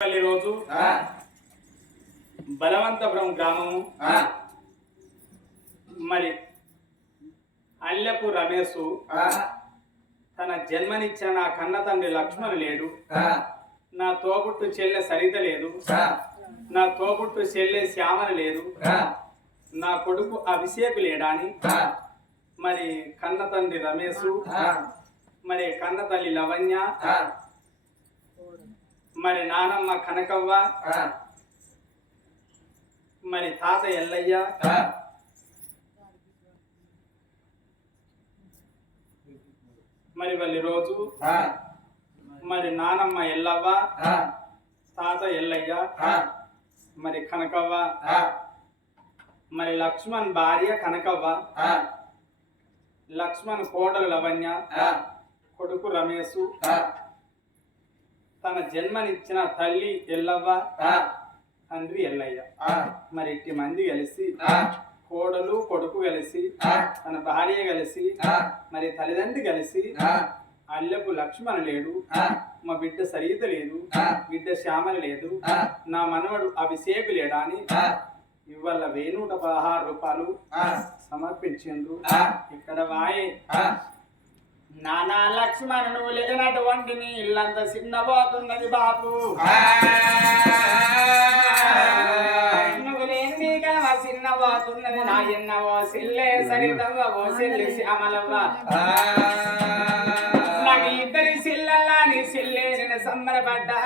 రోజు బలవంతపురం గ్రామము మరి అల్లెపు రమేష్ తన జన్మనిచ్చిన నా కన్న తండ్రి లక్ష్మణ్ లేడు, నా తోబుట్టు చెల్లె సరిత లేదు, నా తోబుట్టు చెల్లె శ్యామల లేదు, నా కొడుకు అభిషేక్ లేడాని మరి కన్న తండ్రి రమేష్ మరి కన్న తల్లి లవణ్య మరి నానమ్మ కనకవ్వ మరి తాత ఎల్లయ్య మరి వాళ్ళ రోజు మరి నానమ్మ ఎల్లవ్వ తాత ఎల్లయ్య మరి కనకవ్వ మరి లక్ష్మణ్ భార్య కనకవ్వ లక్ష్మణ్ కోడలు లవణ్య కొడుకు రమేష్ తన జన్మనిచ్చిన తల్లి ఎల్లవ్వ తండ్రి ఎల్లయ్య మరి ఇట్టి మంది కలిసి కోడలు కొడుకు కలిసి తన భార్య కలిసి మరి తల్లిదండ్రి కలిసి అల్లెపు లక్ష్మణ లేడు, మా బిడ్డ సరిత లేదు, బిడ్డ శ్యామల లేదు, నా మనవడు అభిషేక్ లేడా అని ఇవాళ 116 రూపాయలు సమర్పించిండ్రు. ఇక్కడ వాయే నానా లక్ష్మణ నువ్వు లేనటువంటి నీ ఇల్లంతా చిన్నబోతున్నది బాపు, నువ్వు లేని చిన్నబోతున్నది నా ఎన్నవో సిల్లే సరితవ్వ ఓ సిల్లి శ్యామలవ్వ, నాకు ఇద్దరి సిల్లల్లా నీ సిల్లే నేను సంబరపడ్డా,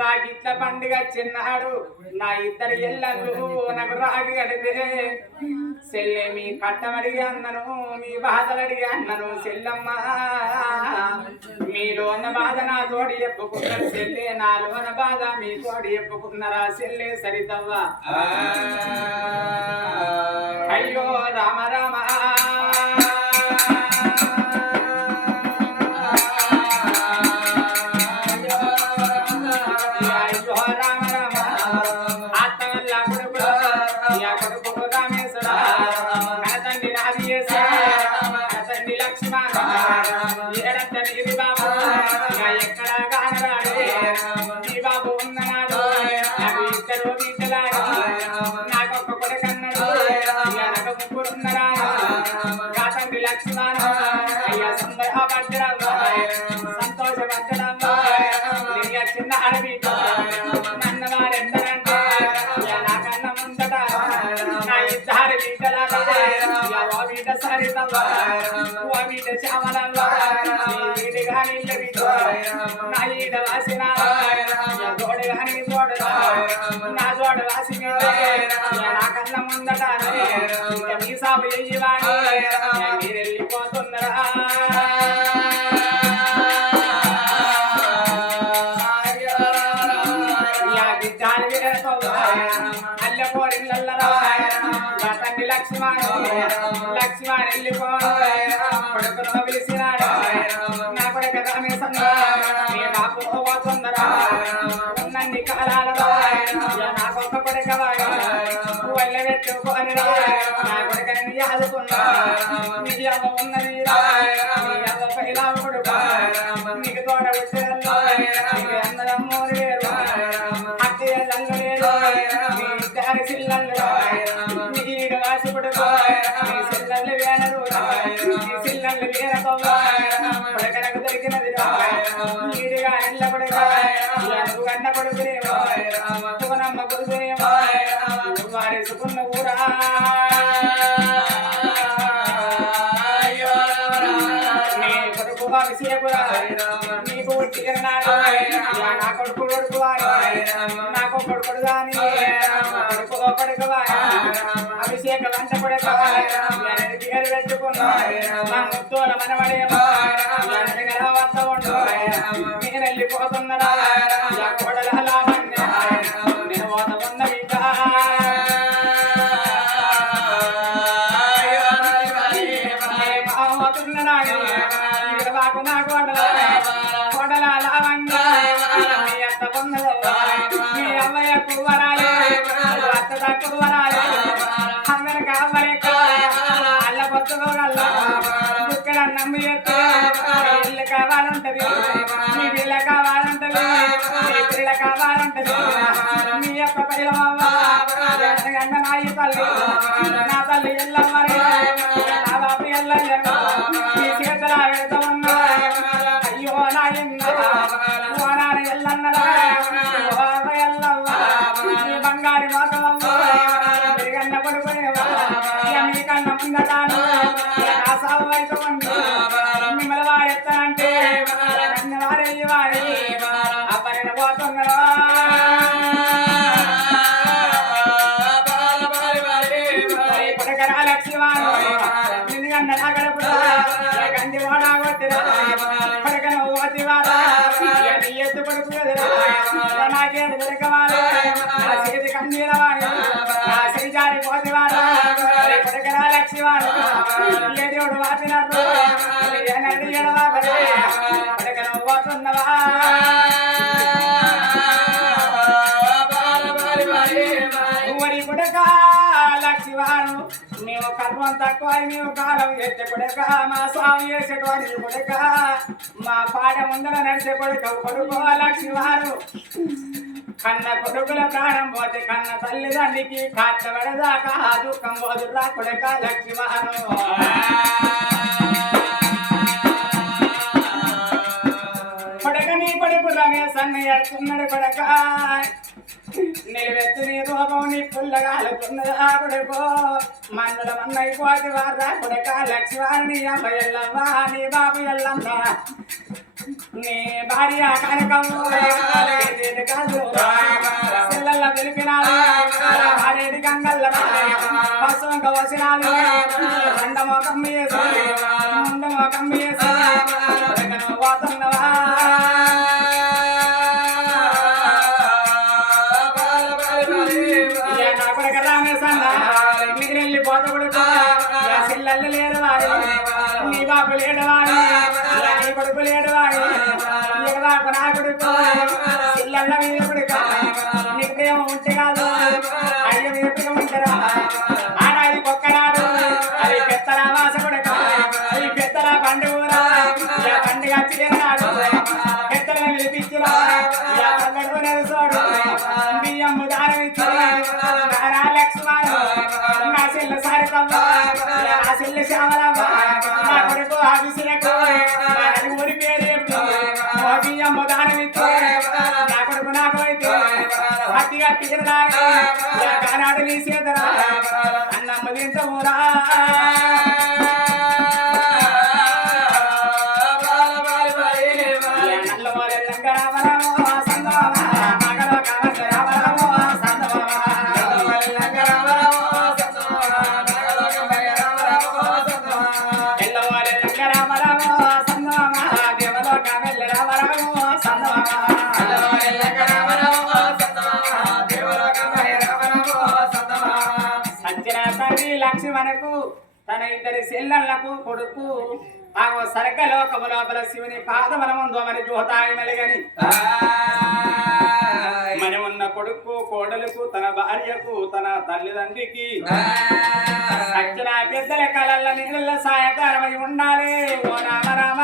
రాగిట్ల పండుగ చిన్నాడు నా ఇద్దరు ఎల్లలు నాకు రాగి అడిగే సెల్లె మీ కట్టమడిగి అన్నను, మీ బాధలు అడిగి అన్నను సెల్లమ్మ, మీలోన బాధ నా తోడి చెప్పుకున్నారు సెల్లె, నాలోన బాధ మీ తోడి చెప్పుకున్నారా సెల్లె సరితవ్వ, అయ్యో రామ రామ ఎక్కడ కానరాడే ఈ బాబు ఉన్నాడు, నాకు ఇద్దరు బిడ్డలాడు, నాకొక్క కొడుకన్నాడు, నాకు ముగ్గురున్నరా కాతండి లక్ష్మణ అయ్యా సంబరపడ్డరమ్మా సంతోషపడ్డరమ్మా, చిన్న అడవిట నన్న వారెందరంటే నాకన్న ముందట నా ఇద్దరు బిడ్డలాగా ఓ బిడ్డ సరితవ్వ ఓ బిడ్డ శ్యామలవ్వ నా ఈడ వాసిన తోడు గాని తోడు నా తోడు వాసి నా కళ్ళ ముందట మీ సాబు ఎయ్యవాడు మీరు వెళ్ళిపోతున్నారా అల్ల కోరిల్లరా తండ్రి లక్ష్మణ్ లక్ష్మణ్ వెళ్ళిపోడు కొడుకును పిలిచినాడు, నా కొడుకు రమేశన్న మీ బాపు పోతుందరా ఉన్నన్ని కాలాలరా నాకొక్క కొడుకవాడు వల్ల పెట్టుకొని నా కొడుకని ఆదుకున్నా, నీ అవ్వ ఉన్నది నీ అవ్వ పైలా కొడుకు నీకు తోడ వచ్చేదల్లో అన్నదమ్మోరు వేరు అక్కయ్యలు లేరు నీ ఇద్దరి సిల్లలు నీడు వాసి కొడుకు నీ సిల్లలు వేనరు నీ సిల్లలు వేరతవ్వ కొడుకనకు దొరికినది నీడుగా ఇళ్ళ కొడుక నువ్వు అన్న కొడుకునేమో నువ్వునమ్మ కొడుకునేమో నువ్వు వారేసుకున్న ఊరా నీ కొడుకు అభిషేకురా నీకు ఉట్టిగన్నాడు నా కొడుకు కొడుకువాడు నాకు కొడుకుడు దాని కొడుకు కొడుకువాడు అభిషేక వంట కొడుకు పేరు పెట్టుకున్నా నా ముత్తోల మనవడేమో వద్ద ఉండు మీరు వెళ్ళిపోతున్నారా కోడల లావణ్య నేను పోత ఉన్న బిడ్డ నా కోడల కోడల లావణ్య మీ అత్త పొందదవ్వా మీ అమ్మయ్య కువరాలే అత్త తక్కువరాలే అందరు కావలే అల్ల పొత్తుకోగల ఇక్కడ నమ్మి ఇల్లు కావాలంటది మీ పిల్ల కావాలంటది మీ పిల్ల కావాలంటే మీ యొక్క పైలమ్మ అన్న నాయి తల్లి నా తల్లి ఎల్లమ్మని నా బాబు ఎల్లయ్యను మీ చేతుల వెళ్తామన్నా అయ్యో నాయన్న ఓనాని ఎల్లన్నరా ఎల్లమ్మ మీ బంగారి మాతమ్మ పెరిగన్న పడుకునేవా మీ కన్న ముందటాను నా సాగు అవుతామండి మిమ్మల్ని వాడెత్తానంటే నన్ను వాడేయి వాడి అప్పని పోతున్నా లక్ష్మీవాడు నిన్ను నాగడపుడు గండి వాడా కొట్టిరా పడకన ఓతివాడా ఎత్తు పడుకు నాకేడు దొరకవాడు చేతి కన్నీరవాడు నా శ్రీజారి పోతివాడా పడకన లక్ష్మీవాడు ఏ దేవుడు వాపినట్టు ఏనండి ఎడవా పడకన పోతున్నవా కొడక లక్ష్మీవారు మేము కర్మం తక్కువ మేము కాలం చేసే కొడక మా స్వామి చేసేటువంటి కొడక మా పాట ముందర నడిచే కొడుక కొడుకో లక్ష్మీవారు కన్న కొడుకుల ప్రాణం పోతే కన్న తల్లిదండ్రికి కాట్టబడదాకా దుఃఖం పోదురా కొడక లక్ష్మీవారు కొడక నీ కొడుకు రమేశన్న ఎడుతున్నాడు కొడక నిలవెత్తు నీ రూపం నీ పుల్లగాలుతున్నదా కొడుకో మన్నుల మన్నైపోతి వారా కొడక లక్ష్మీవారిని అమ్మ ఎల్లమ్మ నీ బాబు ఎల్లమ్మ నీ భార్య కనకము పిల్లల తెలిపినాడు భార్యది గంగల్ల పశువుక వసినాడు రెండమోకం వేసి ముందమోకం వేసి పోతున్నవా మిగిలి పోత కొడుకు సిల్లల్లు లేడవాడు నీ బాబు లేడవాడు నీ కొడుకు లేడవాడు ఎగదాకు నా కొడుకు సిల్లల్ల మీద కొడుక నీకు ప్రేమ ఉంటే కాదు అయ్య మీద ప్రేమ ఉంటారా ఆడాది కొక్కనాడు అది పెత్తరా వాస కొడుక అది పెత్తరా పండుగరా పండుగ చిన్నాడు పెత్తరా విలిపించురా పల్లెడు నెలసోడు బియ్యము దారం ఇచ్చి నా చెల్లి సారితమ్మ నా చెల్లి శ్యామలమ్మ నా కొడుకు అభిషేకు ఊరి పేరు బియ్యమ్మ దానం ఇచ్చి నా కొడుకు నాకు అయితే హత్తిగా తీరడానికి కానాడు నీ చేతరా అన్నమ్మ తింటమురా లక్ష్మణకు తన ఇద్దరి సెల్లలకు కొడుకు ఆ సర్గలోకము లోపల శివుని పాదముల ముందు మరి జోతాయి మలిగని మన ఉన్న కొడుకు కోడలకు తన భార్యకు తన తల్లిదండ్రికి సచ్చిన పెద్దల కళల నీళ్ళ సాయకారమై ఉండాలి ఓ రామ రామ